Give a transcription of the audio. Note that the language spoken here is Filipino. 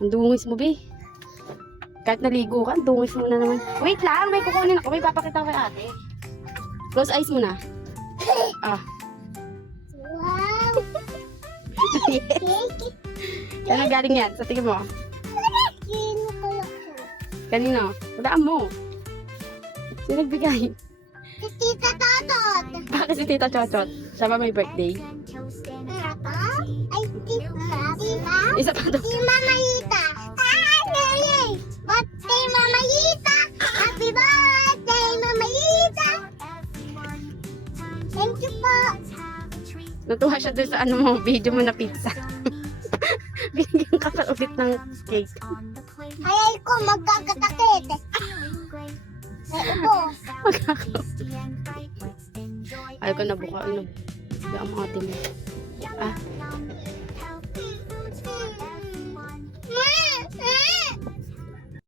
Ang dungis mo, be. Kahit naligo ka, ang dungis mo na naman. Wait lang, may kukunin ako. May papakita ko kay ate. Close eyes mo na. Ah. Wow! Saan ang galing yan? Sa tingin mo? Sino kaya ko? Kanino? Wadaan mo. Sino nagbigay? Si Tita Totot. Bakit si Tita Chochot? Siya ba may birthday? Tata? Ay, Tita. Isa pa daw. Si Mamayita. Yay! Birthday, Mamayita! Happy birthday, Mamayita! Thank you po. Natuwa siya doon sa ano mo, video mo na pizza. Binigyan ka pa ulit ng cake. Ayay ko, magkakatakit. Ay, ito. Ayaw ko na buka. Ano? Ang ate mo. Ah,